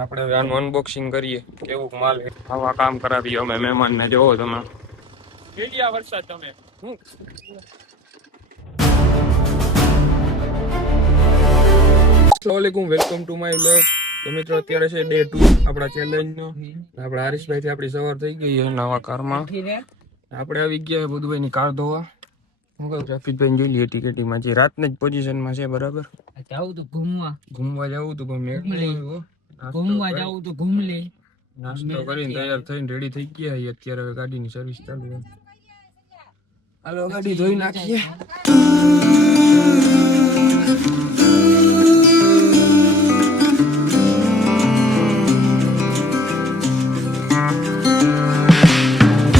આપણે આનું અનબોક્સિંગ કરીએ કેવું માલ આવા કામ કરાવીએ અમે મહેમાનને જોવો તમે કેડિયા વરસાદ તમે હું અસલામુઅલૈકુમ વેલકમ ટુ માય વ્લોગ. તો મિત્રો અત્યારે છે ડે 2 આપણા ચેલેન્જનો. આપણા હરીશભાઈ થી આપણી સવાર થઈ ગઈ છે નવા કારમાં. આપણે આવી ગયા બધુભાઈ ની કાર ધોવા. હું કહું ટ્રાફિકભાઈ જોઈ લઈએ ટિકિટીમાં જે રાતની જ પોઝિશનમાં છે બરાબર. જાવું તો ઘૂમવા જવું તો ઘૂમવા જવું તો ઘૂમ લે. નાસ્તો કરીને તૈયાર થઈને રેડી થઈ ગયા છે. અત્યારે હવે ગાડીની સર્વિસ ચાલુ છે. હાલો ગાડી ધોઈ નાખીએ.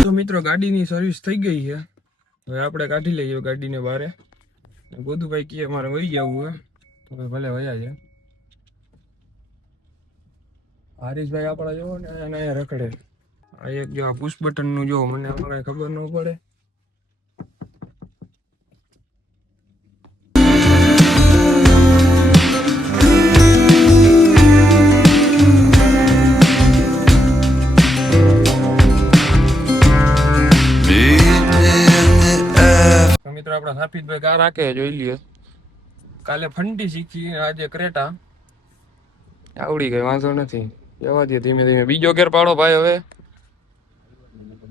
તો મિત્રો ગાડીની સર્વિસ થઈ ગઈ છે. હવે આપણે કાઢી લઈએ ગાડીને બહાર. ગોદુભાઈ કહે મારે વહી જવું હે તો ભલે વયા જાય. હરીશભાઈ આપણા જોવો ને અહીંયા રખડે. આ એક જો આ પુશ બટન નું જો મને કઈ ખબર ન પડે. મિત્રો આપણા હાફિઝભાઈ કાર રાખે જોઈ લઈએ. કાલે ફંટી શીખી આજે ક્રેટા આવડી ગઈ વાંધો નથી. જવા દે ધીમે ધીમે. બીજો ગેર પાડો ભાઈ હવે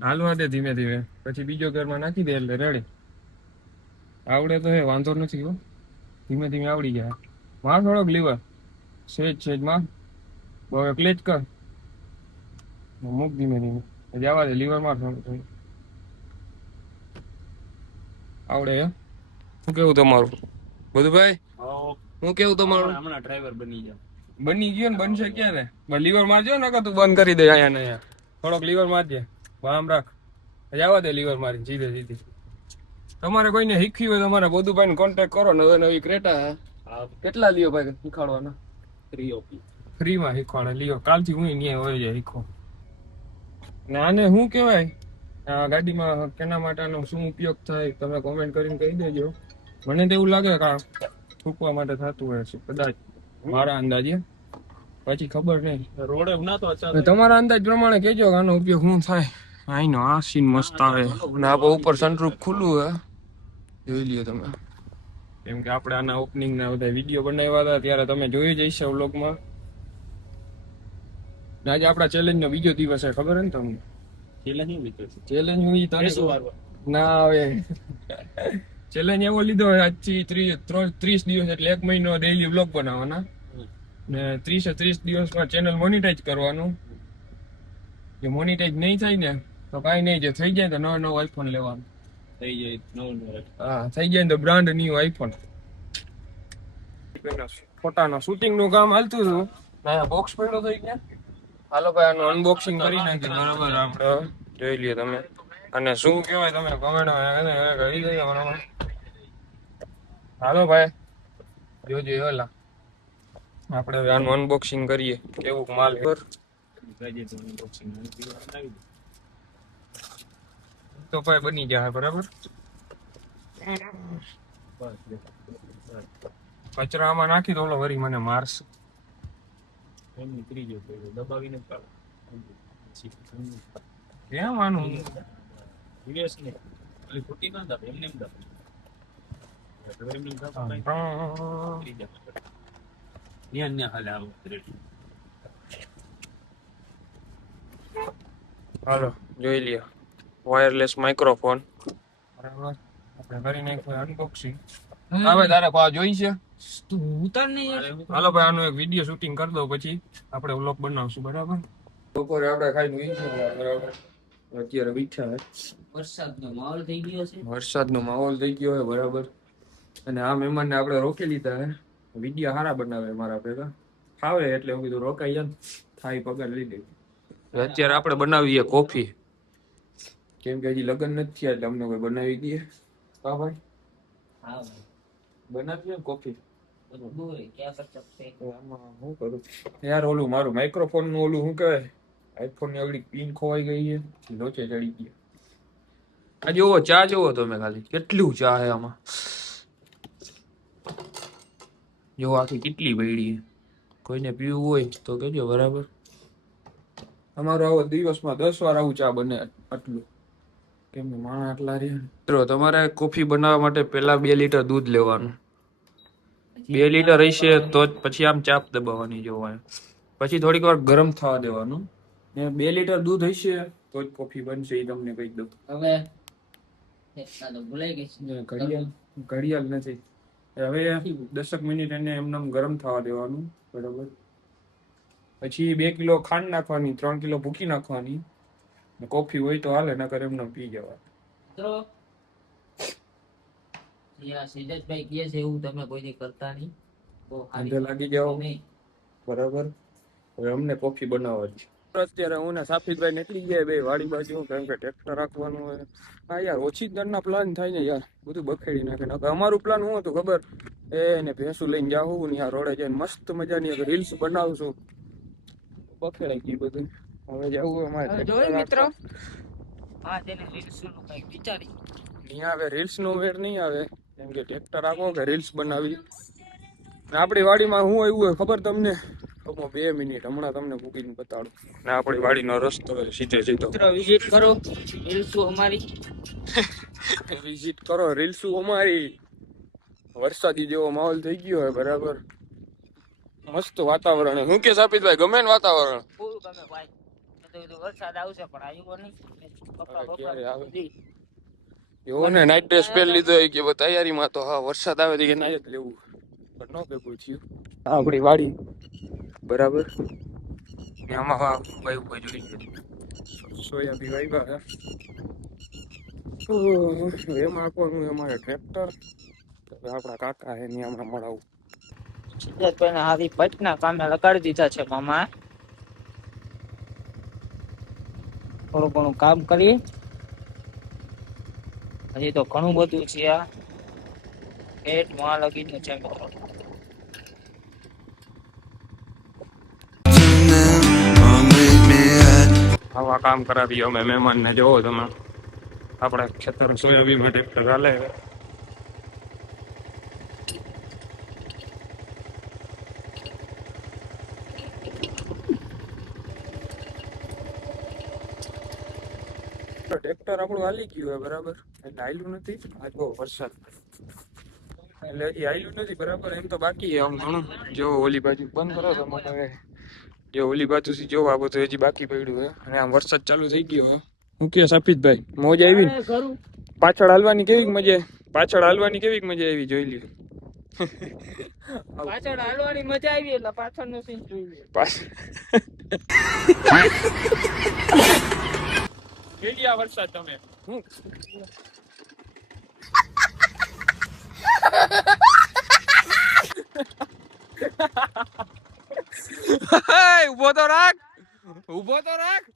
હાલવા દે ધીમે ધીમે પછી બીજો ગેરમાં નાખી દે એટલે રેડી. આવડે તો હે વાંધો નથી હો. ધીમે ધીમે આવડી જાય. માર થોડોક લીવર સેજ માં હવે ક્લેચ કર મૂક ધીમે ધીમે જવા દે. લીવર માર થોડું આવડે હે. શું કેવું તમારું બધું ભાઈ? હું કેવું તમારું? હમણાં ડ્રાઈવર બની ગયો ને બનશે ક્યારે? લીવર મારજો ને તું બંધ કરી દે. અહીંયા ને અહીંયા થોડોક લીવર મારજે. આમ રાખ જવા દે. લીવર મારી સીધી. તમારે કોઈને શીખવી હોય તમારે બધુભાઈ ને કોન્ટેક્ટ કરો. નવી ક્રેટા કેટલા લ્યો ભાઈ શીખવાડવાના? ફ્રીમાં શીખવાડે લ્યો. કાલથી હું ન્યાય હોય જાય શીખો. ને આને શું કહેવાય આ ગાડીમાં કેના માટેનો શું ઉપયોગ થાય તમે કોમેન્ટ કરીને કહી દેજો. મને તો એવું લાગે કે ફૂંકવા માટે થતું હોય છે કદાચ મારા અંદાજે. પછી ખબર નહીં. રોડે તમારા અંદાજ પ્રમાણે કહેજો આનો ઉપયોગ શું થાય. આઈનો આ સીન મસ્ત આવે અને આ ઉપર સનરૂફ ખુલ્લું હે જોઈ લ્યો તમે. કેમ કે આપણે આના ઓપનિંગ ના બધા વિડીયો બનાવ્યા હતા ત્યારે તમે જોઈ જઈશો વ્લોગમાં. આજે આપણા ચેલેન્જ નો બીજો દિવસ છે ખબર હે ને તમને? ચેલેન્જ હું ના આવે. ચેલેન્જ એવો લીધો હોય આજથી 30 દિવસ એટલે 1 મહિનો ડેઈલી વ્લોગ બનાવવાના ને 30 દિવસમાં ચેનલ મોનિટાઈઝ કરવાનું. જો મોનિટાઈઝ નહીં થાય ને તો કાંઈ નહીં. જે થઈ જાય તો નવો આઈફોન લેવાનો થઈ જાય તો બ્રાન્ડ ન્યુ આઈફોન. ફોટાનો શૂટિંગ નું કામ હાલતું હતું. બોક્સ પડ્યો થઈ ગયા. હાલો ભાઈ આનું અનબોક્સિંગ કરી નાખીએ બરાબર. આપણે જોઈ લઈએ તમે. અને શું કહેવાય તમે કમેન્ટમાં કહી દેજો બરાબર. હાલો ભાઈ જોજો ઓલા આપણે આનું અનબોક્સિંગ કરીએ કેવું માલ તો ભાઈ બની જાય બરાબર. કચરામાં નાખી દો વરી મને મારશે. કેમ આનું હાલો જોઈ લ્યો. વાયરલેસ માઇક્રોફોન બરાબર. આપણે કરી નાખ્યું અનબોક્સિંગ. હવે તારે જોઈ છે હાલો ભાઈ આનું એક વિડીયો શૂટિંગ કરી દો પછી આપણે વ્લોગ બનાવશું બરાબર. બપોરે આપણે ખાઈને બરાબર. અત્યારે બીઠા વરસાદનો માહોલ થઈ ગયો છે બરાબર. અને આ મહેમાનને આપણે રોકી લીધા હે. વિડીયો સારા બનાવે મારા ભેગા ફાવે એટલે હું કીધું રોકાઈ જાય થાય પગાર લઈ લે. અત્યારે આપણે બનાવીએ કોફી કેમ કે હજી લગ્ન નથી થયા એટલે અમને કોઈ બનાવી દઈએ. હા ભાઈ બનાવીએ કોફી. શું કરું યાર ઓલું મારું માઇક્રોફોન નું ઓલું શું કહેવાય આઈફોન ની આગળ પિન ખોવાઈ ગઈ છે લોચે ચડી ગઈ. આ જોવો ચા જોવો તમે ખાલી કેટલું ચા હે આમાં. જો આખી કેટલી પડી કોઈને પીવું હોય તો કહેજો બરાબર. અમારો આવો દિવસમાં 10 વાર આવું ચા બને આટલું. કેમ કે માણસ આટલા રહ્યા. મિત્રો તમારે કોફી બનાવવા માટે પહેલા 2 લીટર દૂધ લેવાનું. 2 લીટર હશે તો જ પછી આમ ચાપ દબાવવાની જોવાય. પછી થોડીક વાર ગરમ થવા દેવાનું. ને 2 લીટર દૂધ હશે તો જ કોફી બનશે, એ તમને કહી દઉં. હવે ભૂલાઈ ગઈ ઘડિયાળ નથી. હવે 10 મિનિટ એને એમનેમ ગરમ થવા દેવાનું બરોબર. પછી 2 કિલો ખાંડ નાખવાની, 3 કિલો ભૂકી નાખવાની. કોફી હોય તો હાલે, નકર એમને પી જવા. સિદ્ધાર્થભાઈ કહે છે એવું તમે કોઈ કરતા નહીં, આંધે લાગી જાઓ બરાબર. હવે અમને કોફી બનાવવાની છે. અત્યારે હું ને સાફિકભાઈ નીકળી ગયા બે વાડી બાજુ, કેમ કે ટ્રેક્ટર રાખવાનું હોય. હા યાર, ઓછી દરના પ્લાન થાય ને યાર, બધું બખેડી નાખે. અમારું પ્લાન શું હતું ખબર? એને ભેંસું લઈને જાવું ને યાર રોડે જઈને મસ્ત મજાની રીલ્સ બનાવશું. બખેડાઈ ગયું બધું. હવે જવું અમારે જોઈ મિત્રો. હા, તેને રીલ્સ નું કઈ વિચારી નહીં આવે. રીલ્સ નો વેર નહીં આવે, કેમ કે ટ્રેક્ટર આખો કે રીલ્સ બનાવી. આપણી વાડીમાં શું આવ્યું હોય ખબર તમને? 2 મિનિટ હમણાં તમને મૂકીને બતાડું. ને આપણી વાડીનો રસ્તો સીધે સીધો. વિઝિટ કરો રીલ્સ અમારી. વિઝિટ કરો રીલ્સ અમારી. વરસાદી જેવો માહોલ થઈ ગયો હોય બરાબર. મસ્ત વાતાવરણ. શું કે સાપિતભાઈ, ગમે ને વાતાવરણ? ફૂલ ગમે ભાઈ. વરસાદ આવશે પણ આવ્યો નહીં. એવો ને નાઇટ ડ્રેસ પહેરી લીધો કે તૈયારીમાં તો હા વરસાદ આવે કે ના જ લેવું. પણ ન ભેગું થયું. આપણી વાડી બરાબર. આમાં ભાઈ જોઈ સોયાબી વાવ્યા. એમાં આપવાનું અમારે ટ્રેક્ટર. આપણા કાકા હે ને હમણાં મળાવું. સિદ્ધાર્થભાઈ ને હારી પટના કામે લગાડી દીધા છે મામા. થોડું ઘણું કામ કરીએ. હજી તો ઘણું બધું છે. આ પેટ માં લગીને છે મિત્રો. આવા કામ કરાવી અમે મહેમાન ને જોવો તમે. આપણા ખેતર સોયાબીન માં ટ્રેક્ટર હાલે. ટ્રેક્ટર આપણું હાલી ગયું હોય બરાબર. એટલે હાલ્યું નથી. આજ બહુ વરસાદ એટલે હજી હાલ્યું નથી બરાબર. એમ તો બાકી આમ ઘણું જો ઓલી બાજુ બંધ કરો તો મને જો ઓલી બાજુ થી જોવો આ બધું હજી બાકી પડ્યું હોય. અને આમ વરસાદ ચાલુ થઈ ગયો હોય. હું કે સાફિતભાઈ મોજ આવી ને? પાછળ હાલવાની કેવી મજા? પાછળ હાલવાની કેવી મજા આવી જોઈ લ્યો. પાછળ હાલવાની મજા આવી એટલે પાછળ નો સીન જોઈ લ્યો. કેડિયા વરસાદ તમે હું ઉભો તો રાખ.